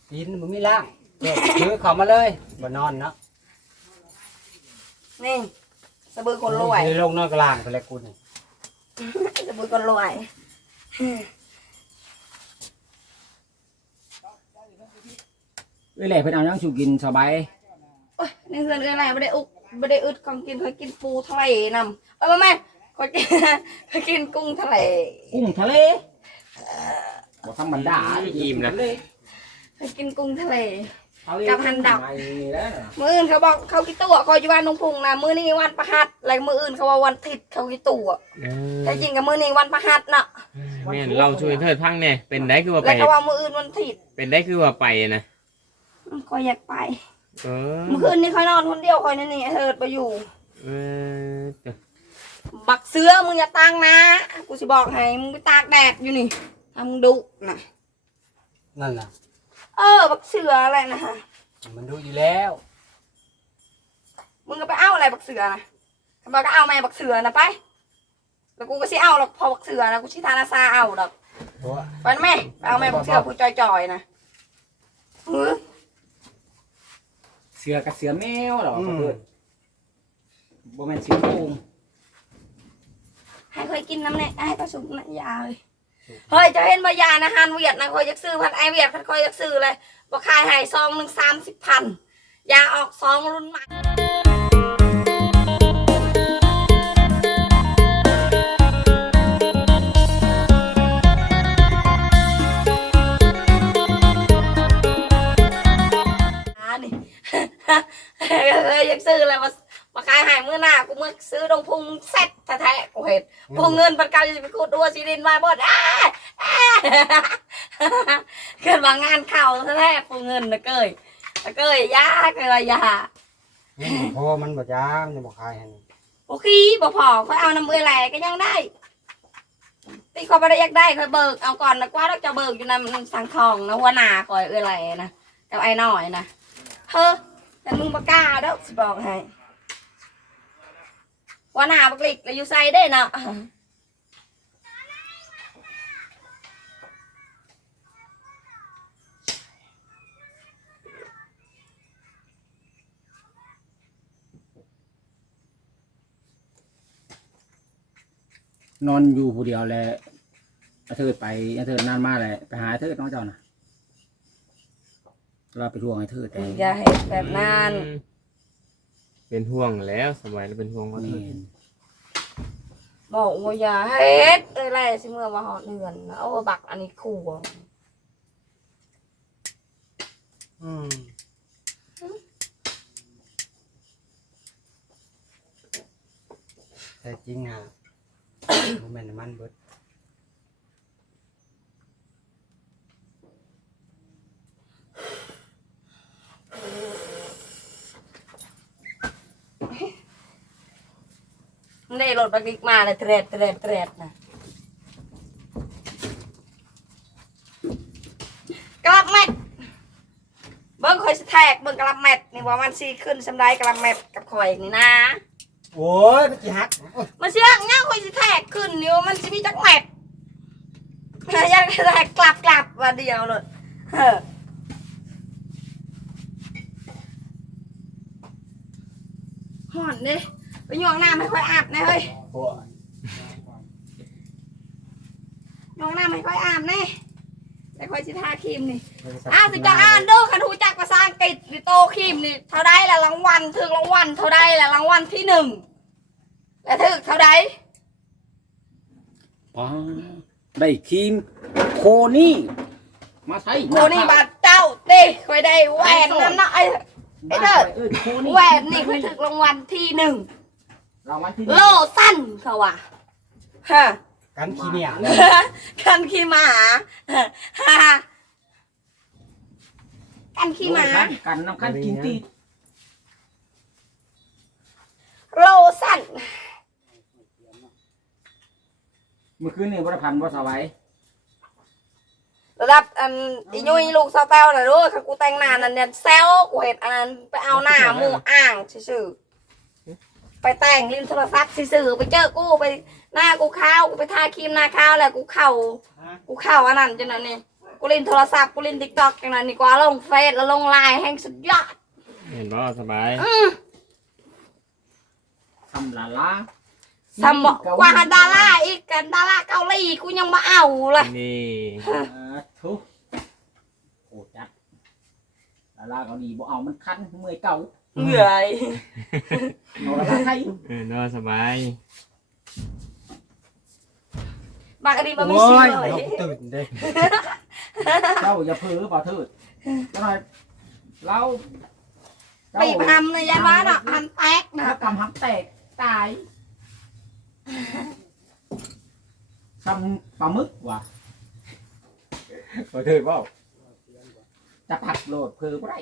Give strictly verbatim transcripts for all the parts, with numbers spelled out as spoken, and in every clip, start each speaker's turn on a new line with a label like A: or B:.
A: กินมันไม่ล่างเด็กถือเขามาเลยบ่นอนเนาะ
B: นี่สะบือคนรวย
A: ลงนอกกลางไปเลยกูนี่
B: สะบือคนรวย
C: เอ้ยแหละเพิ่นเอายังสู่กินสบาย
B: โอ้ยในเรือนอะไรไม่ได้อุกไม่ได้อึดของกินเคยกินปูทะเลนำเอ้ยแม่เคยกินเคยกินกุ้งทะเล
C: กุ้งทะเลบ่ธรรมดาอิ่มนะ
B: เคยกินกุ้งทะเล
C: กั
B: กั
C: บบ
B: หั
C: หั
B: น
C: น
B: ด
C: ด
B: อ
C: อก ก
B: มื้ออื่นเขาบอกเขากี่ตัวคอยอยู่บ้านนงพุงนะมื้อนี้วันประหัสอะไรมื้ออื่นเขาว่าวันอาทิตย์เขากี่ตัวแต่จริงกับมื้อนี้วันประหัสน่ะ
D: แม่นเราช่วยเทิดพังเนี่ยเป็นได้คือว่า
B: แล้
D: ไป
B: วเขาว่ามื้ออื่นวันอาทิตย์
D: เป็นได้คือว่าไปนะ
B: คอยอยากไป
D: เออ
B: เมื่อคืนนี้คอยนอนคนเดียวคอยนี่นี่เถิดไปอยู่
D: เออแต่
B: บักเสือมึงอย่าตั้งนะกูสิบอกให้มึงไปตากแดดอยู่นี่ทำมึงดุนะ
A: นั่นน่ะ
B: เออบักเสืออะไรนะฮะ
A: มันดูอยู่แล้ว
B: มึงก็ไปเอาอะไรบักเสือนะทำไมก็เอาแม่บักเสือนะไปแล้วกูก็สิเอาหรอกพอบักเสือนะกูชิทานาซาเอาดอก
A: ตัว
B: ไปนะแม่ไปเอาแม่บักเสือกูจอยๆนะเออ
C: เสือกับเสือแมวเหรอเพิ่นบ่แม่นเสือโป่ง
B: ให้เคยกินน้ำเนี่ยให้ผสมน้ำยาเลยเฮ้ยจะเห็นมายานะฮันเวียดนะคอยอยากซื้อพันไอเวียดพันคอยอยากซื้อเลยบอกขายให้ซองหนึ่งสามสิบพันยาออกซองรุ่นใหม่นี่เคยอยากซื้อเลยมามาขายให้เมื่อหน้ากูเมื่อซื้อดงพุงเซ็ตแท้ๆกูเห็นพวกเงินปันเก่าจะไปกูดัวซีดินมาบดอ้าเกิดมางานเข่าแท้ๆพวกเงินนะเกยนะเกยยาเกยยา
A: พอมันบ่จ้ามันจะบ่คายให้
B: โอเคบ่พอค่อยเอาน้ำเบื่อแหล่ก็ยังได้ตีเขาไม่ได้อยากได้ค่อยเบิกเอาก่อนนะกว่าเราจะเบิกอยู่ในสังทองนะหัวหน้าคอยเออแหล่นะกับไอ้น้อยนะเฮ้อแต่มึงบ่กล้าเด้อสิบอกให้หัวหน้าบักลิกแล้วอยู่ใส่ได้เนาะ
C: นอนอยู่ผู้เดียวแหละอาเทิดไปอาเทิดนานมาแหละไปหาอาเทิดน้องเจ้าน่ะเราไปทวงไอ้เทิดแต่
B: อย่าเห็นแบบนั้น
D: เป็นห่วงแล้วสบายแล้วเป็นห่วงว่า
C: นี่
B: บอกว่าอย่าเฮ็ดเอ้ยไรสิเมื่อมาหอดเงินเอาบักอันนี้ขู่
A: อืมแต่จริงอ่ะมันเป็นมันเบิด
B: มันได้รถบักลิกมาเลยเตรดเตรดเตรดนะกลับแม็ดเบิ้งคอยสแทกเบิ้งกลับแม็ดนี่ว่ามันซีขึ้นสำได้กลับแม็ดกับคอยนี่นะ
A: โอ้ยมันจะหัก
B: มันเสียงเงี้ยคอยสแทกขึ้นนี่ว่ามันจะมีจักแม็ดอยากแทกกลับกลับวันเดียวเลยเฮ้อหอนดิไปย่องน้ำไม่ค่อยอาบนะเฮ้ย
A: โอ้ย
B: ย่องน้ำไม่ค่อยอาบแน่แต่ค่อยสิทาครีมนี่อ้าวสิจะอ่านดูคันหูจักภาษาอังกฤษหรือโตครีมนี่เท่าไดละรางวัลถึงรางวัลเท่าไดละรางวัลที่หนึ่งและถึงเท่าได
C: ป้าได้ครีมโคนี่มาใช้
B: โคนี่บาดเจ้าดิค่อยได้แหวนนั่นนะไอ้ไอ้เด้อ
C: โคนี่
B: แหวนนี่ค่อยถึงรางวัลที่หนึ่ง
C: รางวัลที่
B: โลสั้นเขาว่ะฮะ
A: กันขี้เหนียว
B: กันขี้หมาฮะกันขี้หมา
C: กันน้ำคันกินตี
B: โลสั้น
C: เมื่อคืนนี่วัฒพันธ์วัสวัย
B: ระดับอันอียุยลูกสาวแต้วน่ะรู้ค่ะกูแต่งหน้านั่นเนี่ยแซวกูเห็นอันนั้นไปเอาหน้าหมูอ่างซื่อๆไปแต่งริมโทรศัพท์ซื่อๆไปเจอกูไปหน้ากูข้าวกูไปทาครีมหน้าข้าวแหละกูเข่ากูเข่าอันนั้นจนนั่นนี่กูเล่นโทรศัพท์กูเล่นติ๊กต็อกอย่างนั้นดีกว่าลงเฟซแล้วลงไลน์แห่งสุดยอด
D: เห็นบ่สบาย
B: อืม
C: ทำลาลา
B: ทำบอกกว่าดาราอีกกันดาราเกาหลีกูยังมาเอาเลย
D: นี่
C: ทุกโอ้จัดลาลาเกาหลีบ่เอามันคันเมื่อยเก่า
B: เหนื่อย
C: เอาลาลาไทย
D: เออเนอะสบาย
B: บางทีมันไม่
A: โอ้
B: ซื้อย เลย
A: เราตื่นเด้
C: เจ้าอย่าเพ้อป่าเถิดเจ้าหน่อยเรา
B: ปีบทำเลยยายบ้านอ่ะทำแตกนะ
C: ถ้ากำหักแตกตายทำปลาหมึกว่ะป่าเถิดว่าจะผักโหลดเพ้อบ่ได้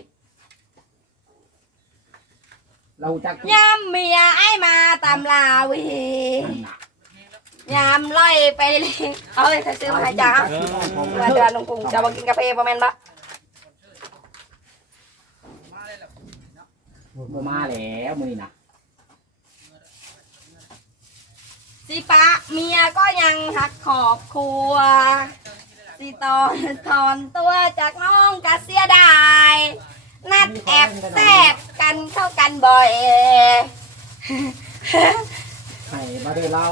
C: เราจะ
B: ยามเมียไอ้มาตามลาวียามไล่ไปเลยเอ้ยใครซื้อมาให้จ้า
D: เออ
B: เดือนลงพุงจะมากินกาแฟประมาณปะ
C: บ่มาแล้วมื้อนี้นะ
B: สิปะเมียก็ยังหักขอบครัวสิตอนถอนตัวจากน้องกะเสียดายนัดแอบแทรกกันเข้ากันบ่อย
C: ให้มาเด้อเรา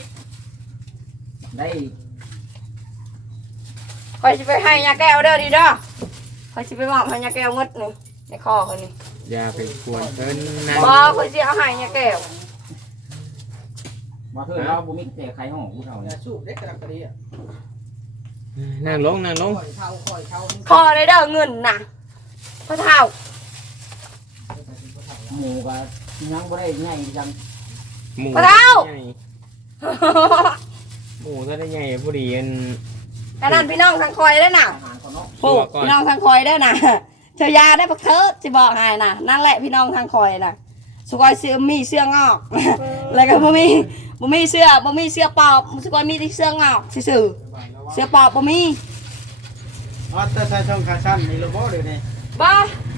C: ได้
B: คอยจะไปให้ยาแก้วเด้อดีเด้อคอยจะไปมอบให้ยาแก้วงดนี่ในคอคนนี้
D: อย่าไปกวนเพิ่นนะ
B: บอคอยจะเอาให้ยาแก้ว
C: มาเถิดเราบ่มีแต่ใครห้องผู้เฒ่า
A: อ
C: นี่
A: ย่าสูบเด็กกระดักกระดีอ่ะ
D: นั่งลงนั่งลง
A: ข่อยเท่าข่อยเท่า
B: คอได้เด้อเงินน่ะพ่อเฒ่า
C: หมูก็ยังบ่ได้ใหญ่จัง
D: หมู
B: พ่อเฒ่า
D: ใหญ่หมูถ้าได้ใหญ่พอดีอัน
B: กระนั้นพี่น้องทางคอยได้อน่ะ
C: อาหารก่อนเนาะ
B: โอ้พี่น้องทางคอยได้อน่ะเชียวยาได้ปักเถิดจะบอกให้น่ะนั่นแหละพี่น้องทางคอยน่ะสุกอยเสื้อมีเสื้องอก แล้วก็บ่มีบ่มีเสื้อบ่มีเสื้อปอบสุกอยมีแต่เสื้องอกซื่อๆเสื้อปอบบ่มี
A: อ๋อแต่ใช้ช่องคาชั่นนี่รู้บ่เดี๋ยวนี้
B: บ่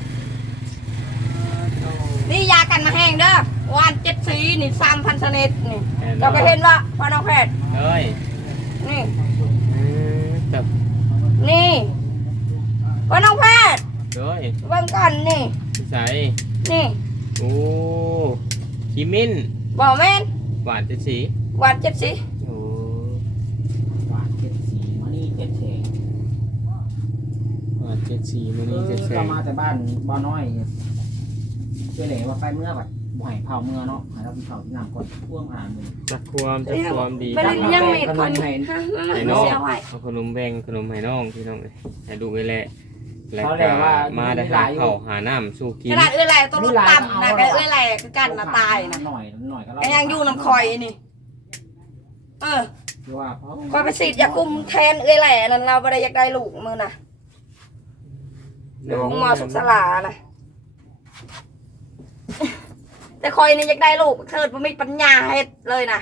B: นี่ยากันมาแห้งเด้อวันเจ็ดสีนี่สามพันชนิดนี่เราก็เห็นว่าพอน้องแพทย์
D: เอ้ย
B: นี่
D: เออจับ
B: นี่พอน้องแพทย์
D: เอ้ย
B: เบิ่งก่อนนี่
D: ใส่
B: นี่
D: โอ้ขีมิ้น
B: บอกแม่น
D: หวานจะสี
B: วันเจ็ดสี
D: โอ้
C: หวานเจ็ดสีมานี่เจ็ดแฉก
D: หวานเจ็ดสีมัน
C: เอ
D: นี่
C: อ
D: เจ็ดแส
C: ก็
D: ง
C: มาแต่บ้านบ่น้อยเจ้าเหล่ว่าไปเมื่อบัดบ่ให้เผาเมื่อเนาะให้เราไปเผาที่น้ำก่อนท่วมอาหารมื้อ
D: จักความจักความดี
B: ไปเลยยังมีคนฮะ
D: ไอ้
B: มัน
D: น้อง
B: เสียไว้
D: เอาขนมแบ่งขนมให้น้องพี่น้องเลยให้ดูไปแหละแล้ว
C: เขา
D: ก็
C: เรียกว่า
D: มาได้หาข้าวหาน้ำสู้กิ
B: ข
D: น
B: นาดเอื้อแหล่ตัวรถต่ำนะก็เอื้อแหล่คือกันนะตายนะ
C: หน่อยหน่อยก็
B: ก็ยังอยู่น้ำคอยนี่เออ
C: คือว่าเพราะ
B: คอยไปฉีดยาคุมแทนเอื้อแหล่นั่นเราไม่ได้อยากได้ลูกมือนะลูกหมอสุขสลานะแต่คอยนี่อยากได้ลูกเธอบ่มีปัญญาเฮ็ดเลยนะ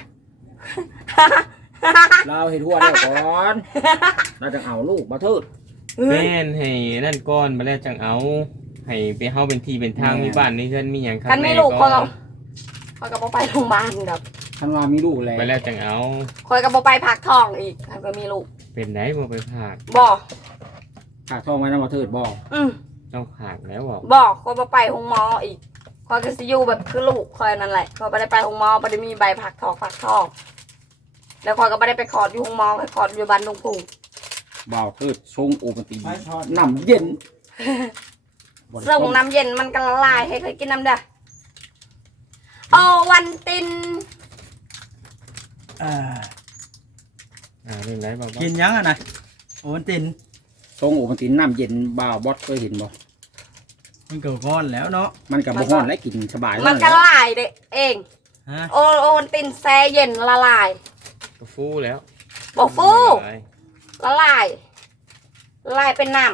C: เราเห็นหัวแล้วก่อนเราจะเอาลูกมาเถิด
D: แม่นให้นั่นก้อนมาแล้วจังเอาให้ไปเฮาเป็นที่เป็นทางมีบ้านนี่เพิ่นมีหยังข้าง
B: กัน
D: ใน
B: ไม่ลูกค
D: ก็
B: อยก็คอยก็บ่ไปโรงพยาบาลดอก
C: ท่านว่ามีลูกแล้ว
D: มาแล้วจังเอา
B: คอยก็บ่ไปพักท้องอีกคอยก็มีลูก
D: เป็นได้บ่ไปผาก
B: บ่
C: ฝากทองไว้นะมาเถิดบอก
B: อืม
D: ต้องผากแล้วบอก
B: บอกคอยบ่ไปโรงหมออีกคอยก็สิอยู่แบบคือลูกคอยนั่นแหละคอยบ่ได้ไปโรงหมอบ่ได้มีใบพักท้องพักท้องแล้วคอยก็บ่ได้ไปคลอดอยู่โรงหมอคอยคลอดอยู่บ้านดงพุง
C: บ่าวเถิดชงโอปติน้ำเย็น
B: ส่งน้ำเย็นมันก็ละลายให้เคยกินน้ำเด้อโอวันติน
A: อ่า
D: อ่าเรื่องไรบ่บ่
A: กินยังอ่ะนะโอ้มันติน
C: ชงโอปติน้ำเย็นบ่าวบอสเคยเห็นบ่
A: มันเกิดก้อนแล้วเนาะ
C: มันกับบ่ฮ้อนและกินสบาย
B: มันก็ละลายเด้เอง
A: ฮะ
B: โอโอวันตินแช่เย็นละลาย
D: ก็ฟูแล้ว
B: บอกฟู
D: อะไร
B: ละลายละลายเป็นน้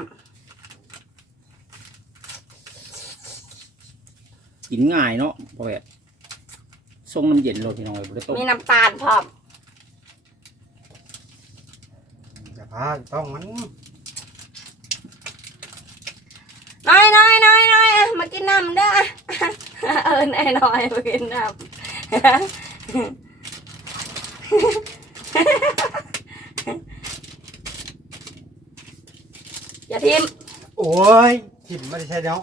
C: กินง่ายเนาะพ่อแม่ชงน้ำเย็นโลพี่น้องเลยบ่ได้ต้ม
B: ำมีน้ำตาลพร้อม
A: จะพาต้องมัน
B: น้อยน้อยน้อยน้อยอะมากินน้ำเด้อ เออน้อยน้อยมากินน้ทิม
A: โอ้ยถิ่มไม่ได้ใช่เนาะ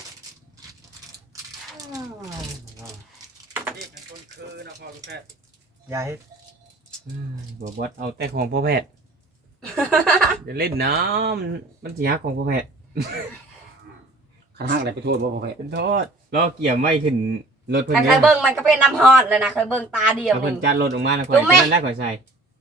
C: นี่เป็นคนคือนะพ่อลูกแพทย์
A: อย่าให้
D: อืมบ่บดเอาแต่ของพ่อแพทย์ จะเล่นน้ำมันสิฮักของพ่อแพทย์
C: ขันหักอะไรไปโทษบ่พ่อแพทย์
D: เป็นโทษรอเกี่ยมไว้ขึ้นรถเพิ่น
B: ถ้าเค
D: เนี่ย
B: ยเบิ่งมันก็เป็นน้ำฮอดเลยนะเคยเบิ่งตาเดียว
D: แล้ว
B: ห
D: เพิ่
B: นึ่
D: น
B: ง
D: จัดรถออกมาแล้วข่อ
B: รู้
D: ย
B: ไหม
D: นั่นแหละข่อยใส่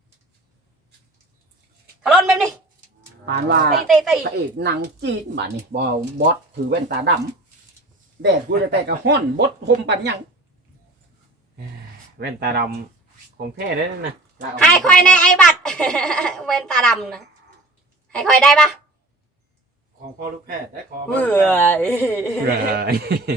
B: ขลุ่นแบบนี้
C: ปานว่า
B: ตีตีตี
C: พระเอกหนังจีนบัดนี้บ่บอสถือแว่นตาดำแดดกูจะแต่กระห้อนบดห่มปันยัง
D: แว่นตาดำของแท้เด้อนั่นน่ะ
B: ให้คอยในไอ้บัตร เว้นตาดำนะให้คอยได้ปะ
A: ของพ่อลูกแพทย์ได้ของ
B: เบื่อ
D: เอ้ย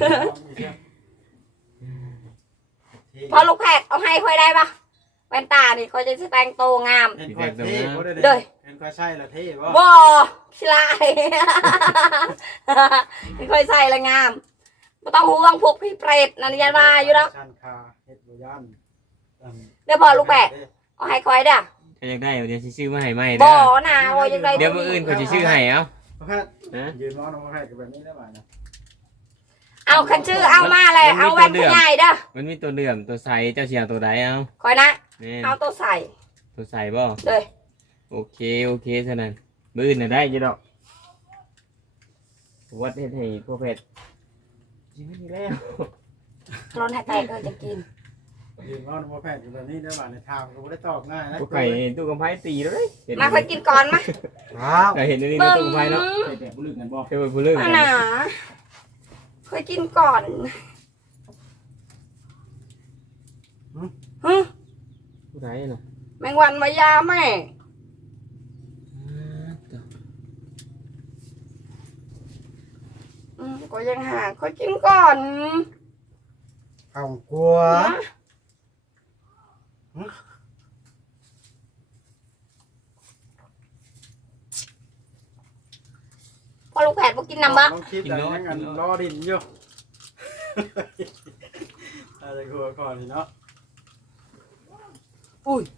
B: พอลูกแพทย์เอาให้คอยได้ปะแว่นตานี่คอยจะแต่งโตวงาม
A: เห็นคอยเท่บ่ได้
B: เด้อ
A: เห็นคอยใช่ละเท่บ่
B: บ่ขี้ลาย ให้คอยใส่ละงามไม่ต้องห่วงพวกพี่เปรตนั่นยันมาอยู่แล้ว
A: ชันคาเฮ็ดบ่ยัน
B: เดี๋ยวพอลูกแพทย์เอาให้คอยเด้อ
D: ถ้าอยากได้เดี๋ยวสิซื้อมาให้ใหม่
B: บ่
D: เด้อ
B: นะโอ้ยยังไง
D: เดี๋ยวมื้ออื่นเขาสิซื้อให้เอ้า
A: พ่อแพทย์
D: นะ
A: ยืนมองน้องพ่อแพทย์กับแบบนี้ได้บ่นะ
B: เอาคันชื่อเอามาเลยเอาแว่นผู้ใหญ่เด้อ
D: มันมีตัวเหลื่อมตัวใสเจ้าเสียตัวใดเอ้า
B: คอยนะ
D: แม่น
B: เอาตัวใส่
D: ตัวใสบ่
B: เลย
D: โอเคโอเคเท่านั้นมื้ออื่นน่ะได้อยู่ดอกวัดเฮ็ดให้พ่อแพทย์ชีวิตนี้แล้ว
B: ร้อนให้แตกก็จะกิน
A: ยืนมองน้องพ่อแพทย์กับแบบนี้ได้บ่ในทางก็บ่ได้ตอบง่ายนะ
D: พวกไข่ตู้กำไพตีแล้วเด้เห็น
B: มาคอยกินก่อนมา
A: ว้าว
D: เคยเห็นอันนี้ใน
B: เบิ่ง
D: ตู้กำไพเนาะ
C: ใส่แต่ผู้ลึกกันบ่
D: เคยเป็นผู้เรื่อง
B: อั
D: กัน น
B: น่ะคอยกินก่อนฮึ
D: ผู้ใดน่ะ
B: แมงวันมายาแม่อืมก็ยังหาคอยกินก่อน
A: เอากลัว
B: พอลูกแผดพวกกินน้ำบ้า
A: น้องคิดแต่ยังกันรอดินอยู่อะไรกลัวก่อนนี่เนาะอุ้ย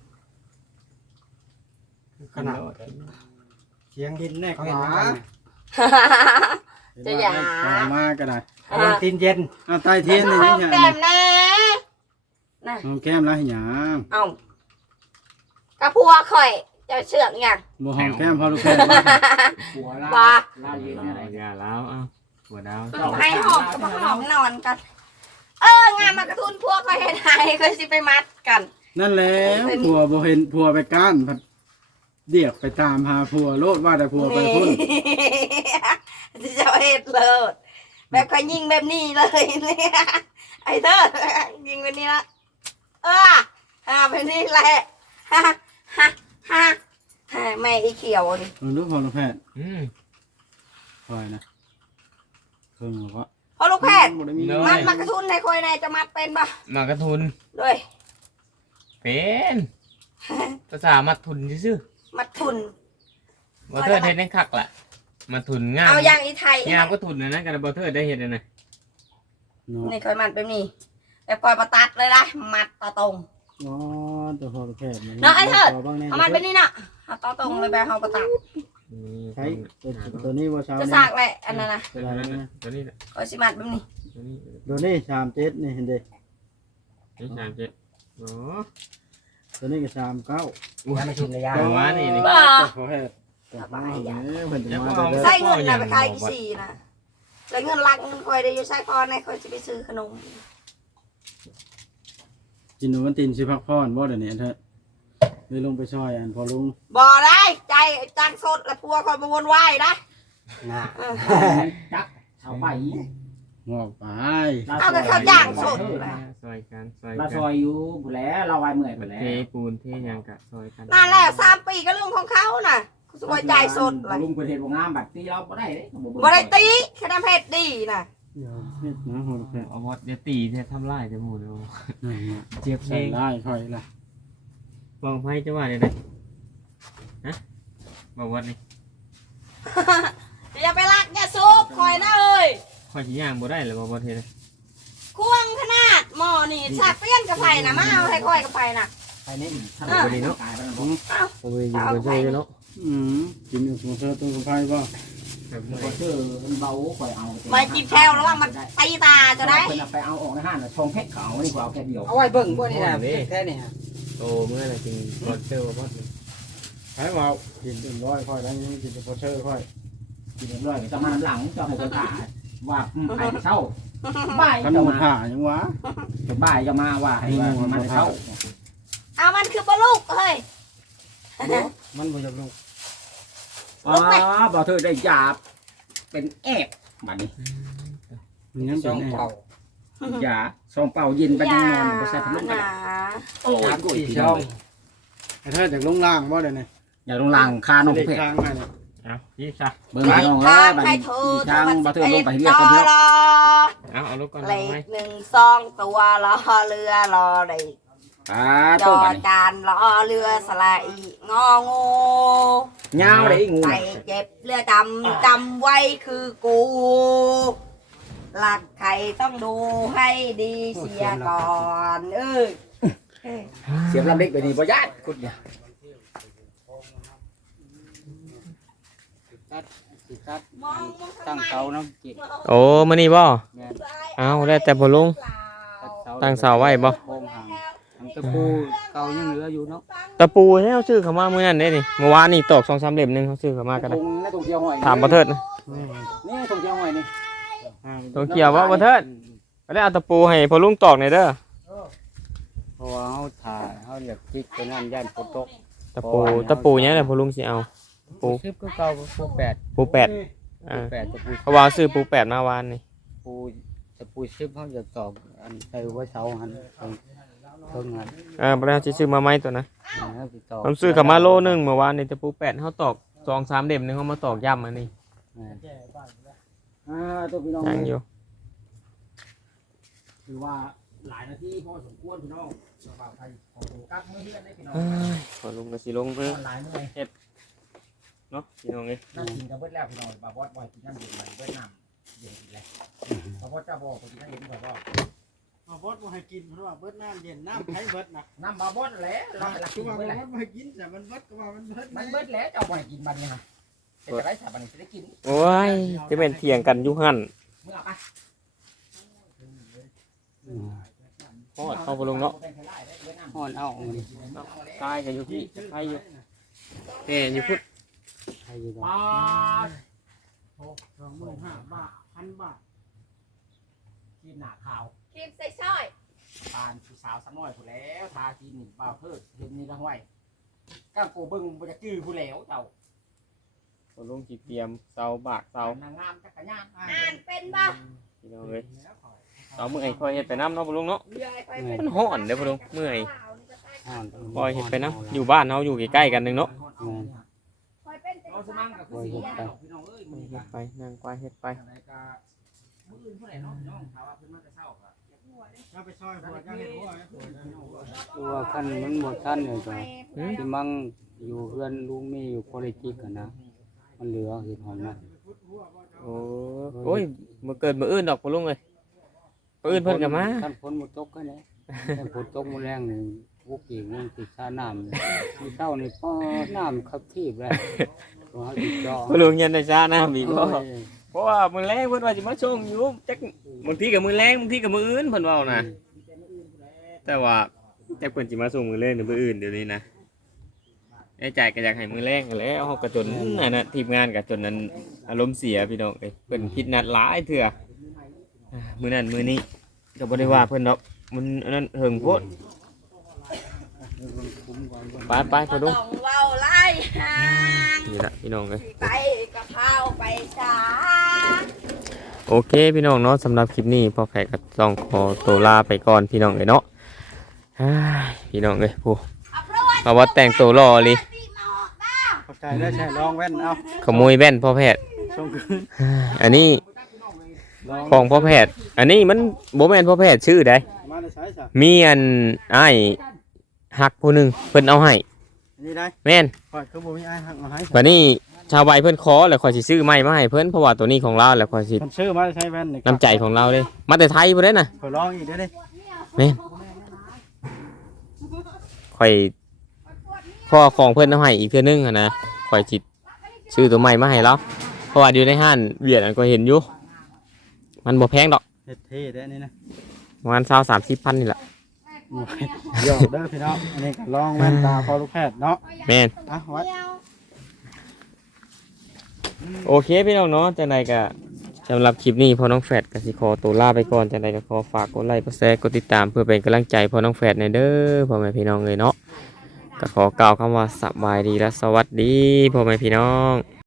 A: ขนาดเสียงดินแน่เขาเห็นมา
B: จะอย่า
A: มาก็ได้เอาวันตีนเย็นเอาใต้เทียนนี่
B: หอ
A: นี่
B: ม
A: ไง
B: แก้มแน่นะ
A: หอมแก้มแล้วหยาม
B: เอากระพัวข่อยจะเชือกอย่าง
A: บ่หอมแก้มพอลูกแก้ม
C: หัวลา
B: ว่า
C: ลาเย็นอะไร
D: อย่าแล้วเอ้าหัวดาว
B: ให้หอมกับหอมนอนกัน เอองานมากระทุนพวกก็เห็นไห้ก็สิไปมัดกัน
A: นั่นแหละผัวบ่เห็นผัวไปก้านพัดเดียกไปตามหาผัวโลดว่าแต่ผัวไปพุ่น
B: จะเจ้าเห็ดเลย แบบเขายิงแบบนี้เลยเนี่ยไอ้เธอยิงแบบนี้ละเออฮ่าแบบนี้แหละฮ่าฮ่าฮ่าฮ่าแม่อีเขียวดิ
A: เพิ่นรู้พอลูกแพทย์
D: อืม
A: คอยนะเพิ่นบอกว่า
B: พอลูกแพทย์
A: บ่ได้มี
D: เนอะ
B: มันมากระทุนในคอยในจะมัดเป็นปะ
D: มากระทุน
B: ด้วย
D: เป็นภาษามัดทุนซื่อ
B: มัดทุน
D: ๆบ่เทิดเฮ็ดได้คักล่ะมาทุนงาม
B: เอาอย่างอีไทย
D: งามก็ทุนนะนะกันบ่เทิดได้เฮ็ดนะ
A: เนาะ
B: นี่คอยมัดแบบนี้แบบคอยประตัดเลยนะมัดต่อตรง
A: อ๋อตัวพอลูกแพทย์
B: เนาะไอ้เถิด
A: ขบ้งแน่
B: เอามัดแบบนี้น่ะเอาต่อตรงเลยแบบเขาประตัด
A: ใช้ตัวตัวนี้บ่เช้า
B: จะ
A: นี่
B: ซากแหละอันนั้นนะ
A: ตัวนี้นะ
D: ตัวนี้แหละ
B: คอยสิมัดแบบนี้
D: ตัวนี้
A: ตัวนี้สามเจ็ดนี่เห็นเด้
D: นี่สามเจ็ดโอ้
A: ตัวนี้ก็สามเก้า
D: ยมาชิมระยะประมาณนี้นี่
B: บ้า
A: ขอแพทย์
B: สบายอย่าง
A: เอ้ยเพิ่นจะมาเด้อ
B: ใส่เงินนะไปขายกี่สี่นะแล้วเงินหลักเงินคอยได้อยู่ใช้พอในคอยจะไปซื้อขนม
A: กินหนูมันตีนสิพักพรบ่เดี๋ยวนี้เถอะเลยลงไปช่วยอันพอลุง
B: บ่ได้ใจจังสดและพัวคอยมาวนไหวนะ
A: น่ะ
B: เออ
C: จักเอาไป
A: งอกไป
B: เอาแต่ข้าวจ้างสด
D: ซอยกันซอย
C: เรา
D: กั
C: ซอยอยู่ผู้แล้วเราไว้เมื่อยไป
D: น
C: แล้
D: เท
C: ว
D: ปูนเทหยังกะซอยกัน
B: นั่นแหละสามปีก็เรื่องของเขาน่ะสบายใจสดเลย
C: ลุงประเทศบ่งามบัดตีเราบ่ได้เด้
B: บ่ได้ตีแค่น้ำเพชรดีน่ะ
A: เดี๋ยวเฮ็ดนะพอลูกแพทย์
D: เอาวัดเดี๋ยวตีเดี๋ยวทำลายจะหมูเดี๋ยว
A: นั่นน่ะ
D: เจ็บเอ
A: ใส่
D: ง
A: ได้ค่อยล่ะ
D: วางไพ่จะว่าได้ไหมฮะบอกวัดนี่
B: อย่าไปรักอย่าซุบคอยนะเอ้ย
D: ข้อชี้ย่างบ่ได้เลยบอกวัดเฮ็ดเลย
B: ควงขนาดหม้อนี่ชาเปี้ยนกับไฟนะมาเอาให้คอยกับไฟน่ะ
C: ไปนี่ถ้า
B: อ่า
C: บ่ได้เนาะตายไปแล้วบ่
B: เอา
D: ผมเองอยู่บนช่วยเนาะ
A: อืมกินอยู่สมุนไพรตัวกับไผ่บ่
D: ฮ
C: พอเจอมันเบาข่อยเอา
B: มาจิ้มแชวแล้วว่ามันตีตาจะได้
C: เพิ่นเอาไปเอาออกในห้างน่ะชงเพชรเขานี่กว่าเอาแค่เดียว
E: เอาไว้เบิ่งบ่นี่นะแค่นี้ฮะ
D: โตเมื่อไหร่จริงพอเจอว่าบอสเลย
A: ใช้ว่ากินเป็นร้อยค่อยแล้วนี่กินเป็นโพเชอร์ค่อย
C: กินเรียบร้อยจะมาหลังจะให้คนถ่าว่าไอ้เช่าบ่าย
A: ขน
C: จะ
A: ม
C: มา
A: ผ่ายังวะ
C: บ่ายจะมาว่าให้มันเช่า
B: เอามันคือปลาลูกเฮ้ย
E: มันบ่อยากลง
C: อ๋อบ่เธอได้หยาบเป็นแอบบัดนี้
A: มันยัง
E: ช่
A: เป็น
E: อง
A: แน่
E: เป่า
C: หยาซองเป่าเย็นไป
B: อ
C: ยัง
B: ย่าน
C: อนบ่ใส่พัดลม
B: ห
C: กัน
B: นา
C: โอ้ย
E: สาม
C: กู
E: สี่
C: อีก
E: ช่อง
A: ไอ้เธอจากลงล่างบ่เดี๋ยวนี้
C: อย่าลงล่างคานองเพชร
A: ทางมาเนี่ย
D: เอายี่ซะ
C: เบิ่งน้องเอ้
B: ทาย ง
C: บัด
B: ให้
C: นี้
B: เธอ
C: ทางบ่เธอลงไป
B: เอ็
C: เรียกกัน
B: ต่
C: เถ
B: อ
C: อะ
B: รอ
D: เอาเอาลูกก่อน
B: เล
D: เอาไหม
B: ขหนึ่งสองตัวรอเรือรอเลย
C: อ่า
B: จ
C: ตัว
B: อ
C: บัดนี้
B: จานรอเรือสละอีงองู
C: ยาวเลยงู
B: ใครเจ็บเรือจำจำไว้คือกู หลักใครต้องดูให้ดีเสียก่อนเอ้ย
C: เสียบลำเล็กไปดีบ่ญาติกุดเนี่ย
E: ตัดสิตัด
B: มองมอง
E: ตั้งเสาน้ำจิต
D: โอ้มื้อนี้บ่
E: แม่น
D: เอาแล้วแต่บ่ลุง
E: ตัดเสา
D: ตั้งเสาไว้บ่
E: โคมหางทำตะปูเก่ายังเหลืออยู่เนาะ
D: ตะปูให้เอาซื้อเข้ามามื้อนั้นเด้นี่เมื่อวานนี่ตอกสองสามเล่มหนึงเขาซื้อเข้ามาก็
C: ตร
D: ได้
C: งนี่ตรงเกี่ยวหอย
D: ถามบ่เทิดนะ
C: นี่ตรงเกี่ยวหอยนี่
D: ตัวเกี่ยวว่าบ่เทิดก็ได้เอาตะปูให้พ่อลุงตอกหน่อยเด้อ
E: เพราะว่าเฮาถ่ายเฮาอยากจิกไปนั่นย่านฝนตก
D: ตะปูตะปูเนี้ยแหละพ่อลุงสิเอา ปู
E: สิบก็เก่าปูแปด
D: ปูแปด
E: ปู
D: อ่า
E: แปดตะปู
D: เพราะว่าซื้อปูแปดมาวานนี่
E: ปูตะปูสิบเฮาอยากตอกอันใส่ไว้เสาหันตรงเพิ่งหัน
D: อ่าบ่ได้สิซื้อมาใหม่ตัวนะ
E: อ่าเฮาสิตอก
D: ผมซื้อเข้ามาโลนึงเมื่อวานนี่ตะปูแปดเฮาตอกสองสามเล่มหนึงเฮามาตอกย่ำอันนี้
E: แม่น
C: อ่าตัวพี่น้อง
D: ยังอยู่
C: คือว่าหลายนาทีพอสมควรพี่น้องสำหรับใครของตัวกักมือเฮือนได้พี่น้อง
D: เอ้ยพ่อลุงก็สิลงเพิ่น
C: หลายมื้อ
D: เนาะพี่น้องเอ้ย
C: นั่งกินกับเบิดแล้วพี่น้องบาบอสบ่อยกินน้ำเย็นมันเบิดน้ำเย็นอีกแล้วบาบอสเจ้าบ่กินน้ำเย็นบ่บ่
A: มาบดมาให้กินเพราะว่าเบิดน้ำเย็นน้ำไผ่เบิดนะ
C: น้ำบาบอสแหละเราหลัก
A: คื
C: กิ
A: อน ว่า
C: เบิด
A: บ
C: แล้ว
A: ดมาให้กินแต่มันเบิดก็ว่ามันเบิด
C: มันเบิดแล้วเจ้าบ่ให้กินบัดนี้ฮะเป็นจะได้สาบัดนี้สิได้กิน
D: โอ้ยจะเป็นเถียงกันอยู่หั่น
C: เมื่อไป
D: ฮอดเอาพ่อลุงเนาะ
E: ฮ้อนเอามัน
D: ตายกันอยู่พี่ตายอยู่แม่อยู่พุทธ
E: ใครอยู่บ่
C: ปา
A: สองหมื่นห้าบาทพันบาท
C: ทีมหน้าขาว
B: คลิปใส่ช้อย
C: ปานผู้สาวสักหน่อยผู้แล้วทาทีนี่บ่าวเพิดเห็นนี่ละห้วยก้าวโกเบิ่งบ่จะจื้อผู้แล้วเจ้า
D: พ่อลุงสิเตรียมเสาบากเสาน
C: างงามจักรยาน
B: อ่านเป็นบ่
D: พี่น้องเอ้ยเสาเมื่อยค่อยเฮ็ดไปน้ำเนาะพ่อลุงเนาะ
B: เรือไปเป็น
D: มันฮ้อนเด้อพ่อลุงเมื่อย
E: ฮ้อน
D: ปล่อยเฮ็ดไปน้ำอยู่บ้านเฮาอยู่ใกล้ๆกันนึงเนาะ
B: คอยเป็น
C: เอาสมั่งก็คือสิแล้วพี่น้องเอ้ยมื้อนี้
D: เฮ็
C: ก็
D: ดไปนั่งไปเฮ็ดไป
C: อะไรก็มื้ออื่นผู้ใดเนาะพี่น้องถามว่าเพิ่นมาแต่เช้าก็
A: ถ้าไปซอยผัวจะเห็นหัวไหมผัวจะเห็นหัว
E: คือว่าคันมันบ่ทันเนี่ยจ้ะที่มั่งอยู่เพื่อนลุงมีอยู่โพลิติกกันนะมันเหลือเห็นหอนนะ
D: โอ้โอ้ยมื้อเกิดมื้ออื่นดอกพ่อลุงเอ้ยมื้ออื่นเพิ่นก็มา
E: คันฝนบ่ตกกันแหละแต่ฝนตกมื้อแรงนี่พวกอีกยังติดชาน้ำมีเช้านี่ป้อน้ำคับทีบแล้วตัวเฮาติดจอ
D: พ่อลุงยันได้ช้านะมีบ่
E: โอ้ย
D: เพราะว่ามื้อแรงเพิ่นว่าสิมาส่งอยู่จักบางทีก็มื้อแรงบางทีก็มื้ออื่นเพิ่นเว้านะแต่ว่าจักเพิ่นสิมาส่งมื้อแรงหรือมื้ออื่นเดี๋ยวนี้นะไอ้ใจก็อยากให้มื้อแรงนั่นแหล้วเฮาก็จนนั่นน่ะทีมงานก็จนนั้นอารมณ์เสียพี่น้องเอ้ยเพิ่นคิดนัดหลายเทื่ออ่ามื้อนั้นมื้อนี้ก็บ่ได้ว่าเพิ่นดอกมันอันนั้นเฮิงโพดไปไปพอดู
B: ต้องเว้าไล่ห่าง
D: นี่ละพี่น้องเอ้ย
B: สิไปกะเพราไปช้า
D: โอเคพี่น้องเนาะสำหรับคลิปนี้พอแพก็ต้องขอตัวลาไปก่อนพี่น้องเอ้ยเนาะอ้ายพี่น้องเอ้ยผู้มาว่าแต่งตัวรอเลย
A: เข้าใจได้ใช่ลองแว่นเอา
D: ขโมยแว่นพ่อแพทย์
A: ช่วงคืน
D: อันนี้
A: ลอง
D: ของพ่อแพทย์อันนี้มันโบแมนพ่อแพทย์ชื่อใด
A: มาได้ใช้จ้ะ
D: มีอันอ้ายหักผู้หนึ่งเพิ่นเอาให้
A: อันนี้ได้
D: แม่น
A: คอยคือบ่มีอ้ายหักมาให้
D: บัดนี้ชาวใบเพิ่นขอแล้วขอยสิซื้อใหม่มาให้เพิ่นเพราะว่าตัวนี้ของเราแล้วขอยสิ
A: มันชื่อมาได้ใช้แว่นนี่
D: น้ำใจของเราเลยมาแต่ไทยพุ่นเด้อน่ะ
A: ขอลองอีกได้ดิ
D: แม่นข่อยขอของเพิ่นเอาให้อีกเทื่อนึงอะนะข่อยสิซื้อตัวใหม่มาให้เรา
B: ไป
D: ราะว่าอยู่ในห้านเวียดอันก็เห็นอยู่มันบ่แพงดอก
A: เฮ็ดเท่ได้นี่นะ
D: ประมาณเศร้าสามสิบพันนี่แหละ
A: หยอกเด้อพี่น้องอันนี้ก็ลองแว่นตาพอลูกแพทย์เนาะ
D: แม่น
A: อ่ะไว้
D: โอเคพี่น้องเนาะจังใดก็สำหรับคลิปนี้พอน้องแฟดก็สิขอตัวลาไปก่อนจังใดก็ขอฝากกดไลค์กดแชร์กดติดตามเพื่อเป็นกำลังใจพอน้องแฟดในเด้อพ่อแม่พี่น้องเลยเนาะก็ขอกล่าวคำว่าสบายดีและสวัสดีพ่อแม่พี่น้อง